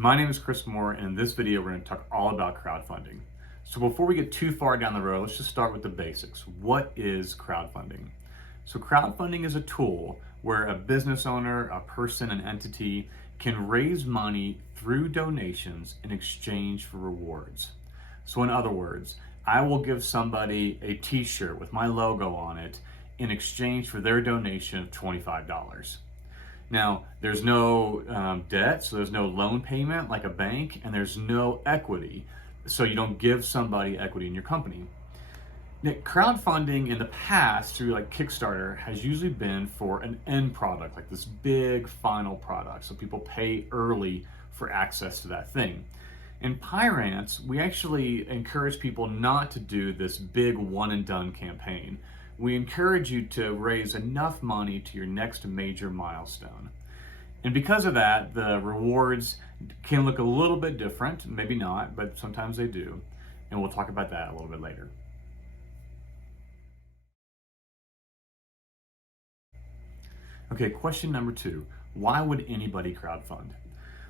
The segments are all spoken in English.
My name is Chris Moore, and in this video, we're going to talk all about crowdfunding. So before we get too far down the road, let's just start with the basics. What is crowdfunding? So crowdfunding is a tool where a business owner, a person, an entity can raise money through donations in exchange for rewards. So in other words, I will give somebody a t-shirt with my logo on it in exchange for their donation of $25. Now, there's no debt, so there's no loan payment like a bank, and there's no equity, so you don't give somebody equity in your company. Now, crowdfunding in the past through like Kickstarter has usually been for an end product, like this big final product, so people pay early for access to that thing. In Pyrance, we actually encourage people not to do this big one and done campaign. We encourage you to raise enough money to your next major milestone. And because of that, the rewards can look a little bit different, maybe not, but sometimes they do. And we'll talk about that a little bit later. Okay, question number 2. Why would anybody crowdfund?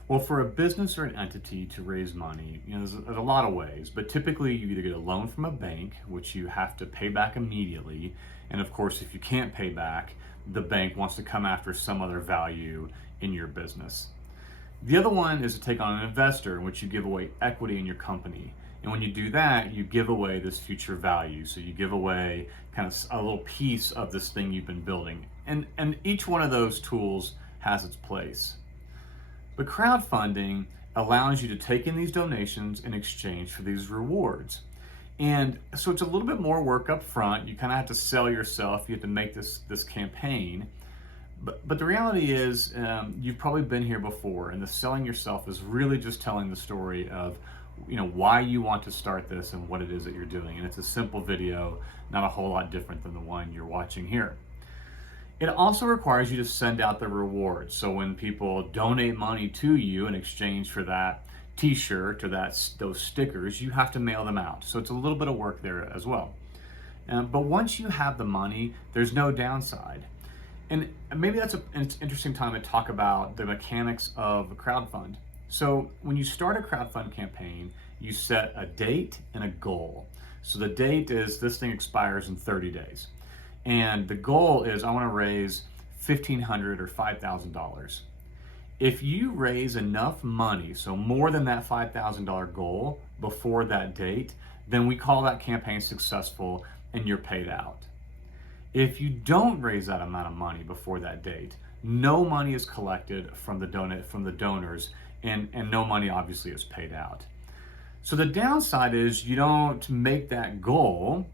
Well, for a business or an entity to raise money, there's a lot of ways, but typically you either get a loan from a bank, which you have to pay back immediately. And of course, if you can't pay back, the bank wants to come after some other value in your business. The other one is to take on an investor in which you give away equity in your company. And when you do that, you give away this future value. So you give away kind of a little piece of this thing you've been building. And each one of those tools has its place. But crowdfunding allows you to take in these donations in exchange for these rewards. And so it's a little bit more work up front. You kind of have to sell yourself. You have to make this campaign. But the reality is, you've probably been here before, and the selling yourself is really just telling the story of why you want to start this and what it is that you're doing. And it's a simple video, not a whole lot different than the one you're watching here. It also requires you to send out the rewards. So when people donate money to you in exchange for that t-shirt or those stickers, you have to mail them out. So it's a little bit of work there as well. But once you have the money, there's no downside. And maybe that's an interesting time to talk about the mechanics of a crowdfund. So when you start a crowdfund campaign, you set a date and a goal. So the date is this thing expires in 30 days. And the goal is I want to raise $1,500 or $5,000. If you raise enough money, so more than that $5,000 goal before that date, then we call that campaign successful and you're paid out. If you don't raise that amount of money before that date, no money is collected from the donors, and no money obviously is paid out. So the downside is you don't make that goal.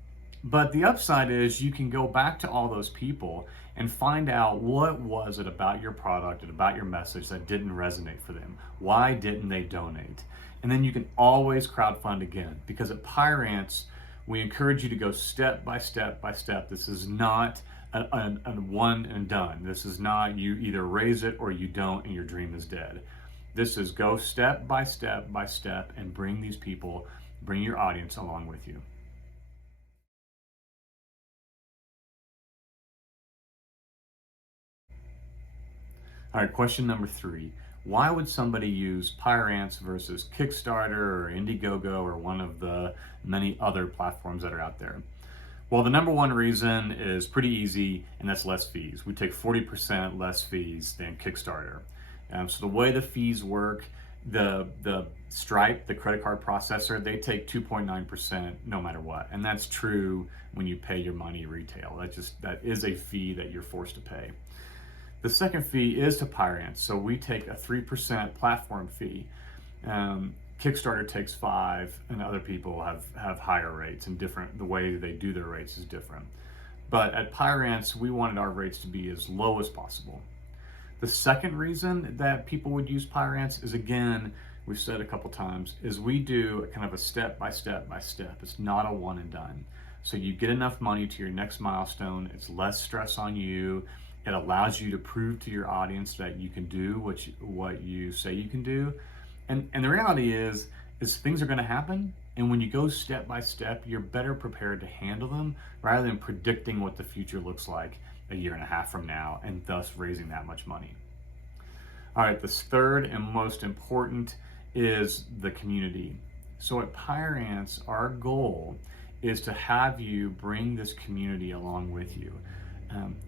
But the upside is you can go back to all those people and find out what was it about your product and about your message that didn't resonate for them. Why didn't they donate? And then you can always crowdfund again, because at Pyrance, we encourage you to go step by step by step. This is not a one and done. This is not you either raise it or you don't and your dream is dead. This is go step by step by step and bring these people, bring your audience along with you. All right, question number 3. Why would somebody use Pyrance versus Kickstarter or Indiegogo or one of the many other platforms that are out there? Well, the number one reason is pretty easy, and that's less fees. We take 40% less fees than Kickstarter. So the way the fees work, the Stripe, the credit card processor, they take 2.9% no matter what. And that's true when you pay your money retail. That is a fee that you're forced to pay. The second fee is to Pyrance, so we take a 3% platform fee. Kickstarter takes 5%, and other people have higher rates, and the way they do their rates is different. But at Pyrance, we wanted our rates to be as low as possible. The second reason that people would use Pyrance is, again, we've said a couple times, is we do kind of a step by step by step. It's not a one and done. So you get enough money to your next milestone. It's less stress on you. It allows you to prove to your audience that you can do what you say you can do. And the reality is things are going to happen. And when you go step by step, you're better prepared to handle them rather than predicting what the future looks like a year and a half from now and thus raising that much money. All right, this third and most important is the community. So at Pyrance, our goal is to have you bring this community along with you.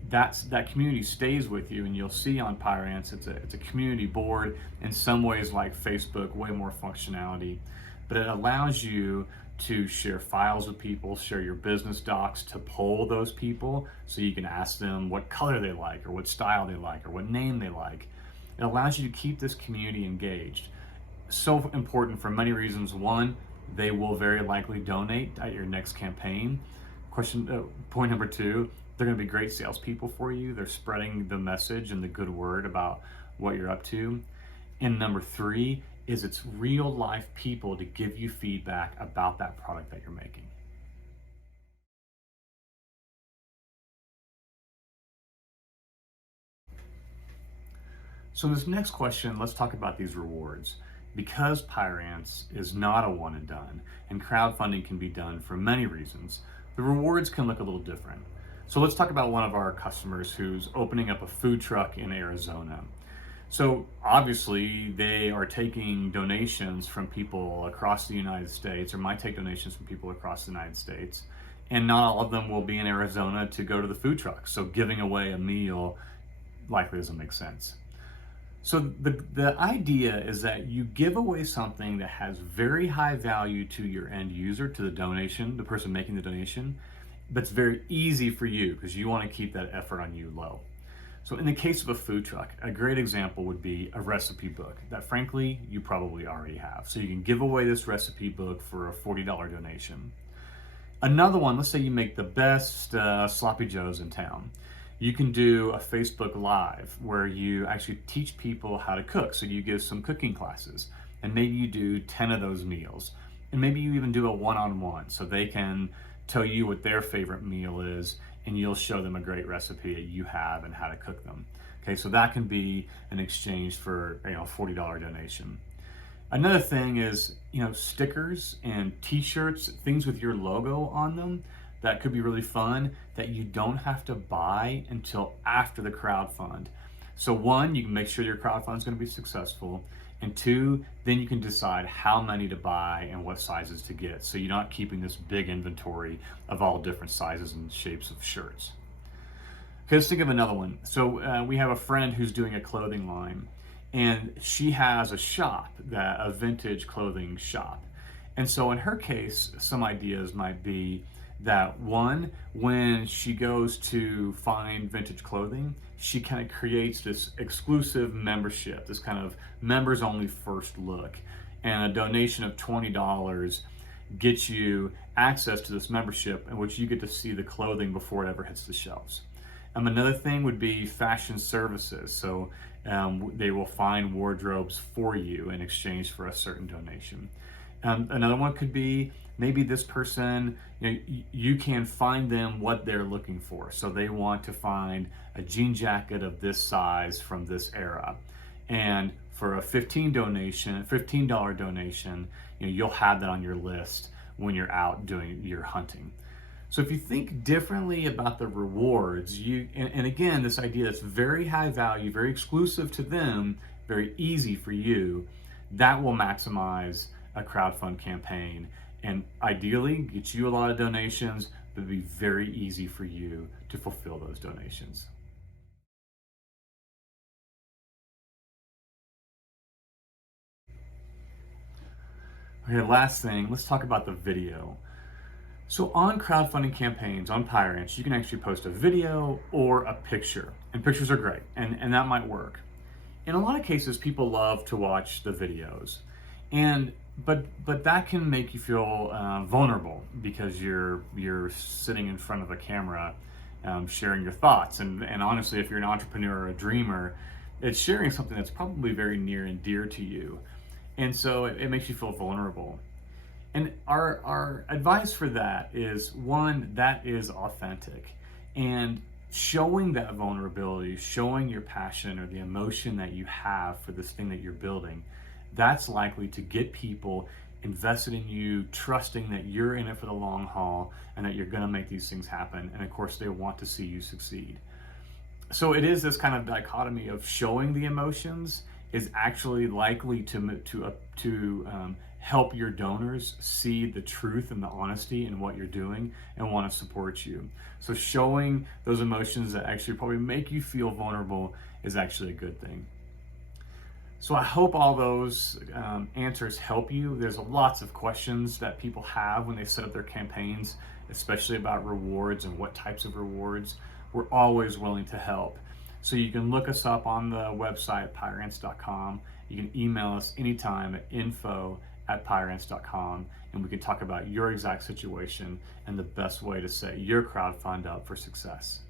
That community stays with you, and you'll see on Pyrance it's a community board, in some ways like Facebook, way more functionality, but it allows you to share files with people, share your business docs, to poll those people so you can ask them what color they like, or what style they like, or what name they like. It allows you to keep this community engaged. So important for many reasons. One, they will very likely donate at your next campaign. Point number two, they're going to be great salespeople for you. They're spreading the message and the good word about what you're up to. And number three is it's real life people to give you feedback about that product that you're making. So this next question, let's talk about these rewards. Because Pyrance is not a one and done, and crowdfunding can be done for many reasons, the rewards can look a little different. So let's talk about one of our customers who's opening up a food truck in Arizona. So obviously they are taking donations from people across the United States, or might take donations from people across the United States, and not all of them will be in Arizona to go to the food truck. So giving away a meal likely doesn't make sense. So the idea is that you give away something that has very high value to your end user, to the donation, the person making the donation, but it's very easy for you because you want to keep that effort on you low. So in the case of a food truck, a great example would be a recipe book that frankly you probably already have. So you can give away this recipe book for a $40 donation. Another one, let's say you make the best sloppy joes in town. You can do a Facebook Live where you actually teach people how to cook. So you give some cooking classes, and maybe you do 10 of those meals. And maybe you even do a one-on-one so they can tell you what their favorite meal is, and you'll show them a great recipe that you have and how to cook them. Okay, so that can be an exchange for a $40 donation. Another thing is, stickers and t-shirts, things with your logo on them that could be really fun that you don't have to buy until after the crowdfund. So one, you can make sure your crowdfund is going to be successful. And two, then you can decide how many to buy and what sizes to get. So you're not keeping this big inventory of all different sizes and shapes of shirts. Okay, let's think of another one. So we have a friend who's doing a clothing line, and she has a vintage clothing shop. And so in her case, some ideas might be that one, when she goes to find vintage clothing, she kind of creates this exclusive membership, this kind of members only first look. And a donation of $20 gets you access to this membership in which you get to see the clothing before it ever hits the shelves. Another thing would be fashion services. So they will find wardrobes for you in exchange for a certain donation. Another one could be maybe this person, you can find them what they're looking for. So they want to find a jean jacket of this size from this era. And for a $15 donation, you'll have that on your list when you're out doing your hunting. So if you think differently about the rewards, and again, this idea that's very high value, very exclusive to them, very easy for you, that will maximize a crowdfund campaign and ideally get you a lot of donations, but it'll be very easy for you to fulfill those donations. Okay, last thing, let's talk about the video. So on crowdfunding campaigns on Pyrance, you can actually post a video or a picture, and pictures are great, and that might work. In a lot of cases, people love to watch the videos, but that can make you feel vulnerable because you're sitting in front of a camera, sharing your thoughts, and honestly, if you're an entrepreneur or a dreamer, it's sharing something that's probably very near and dear to you, and so it makes you feel vulnerable. And our advice for that is, one, that is authentic. And showing that vulnerability, showing your passion or the emotion that you have for this thing that you're building, that's likely to get people invested in you, trusting that you're in it for the long haul and that you're going to make these things happen. And of course, they want to see you succeed. So it is this kind of dichotomy of showing the emotions is actually likely to help your donors see the truth and the honesty in what you're doing and want to support you. So showing those emotions that actually probably make you feel vulnerable is actually a good thing. So I hope all those answers help you. There's lots of questions that people have when they set up their campaigns, especially about rewards and what types of rewards. We're always willing to help. So you can look us up on the website, Pyrance.com. You can email us anytime at info@Pyrance.com, and we can talk about your exact situation and the best way to set your crowdfund up for success.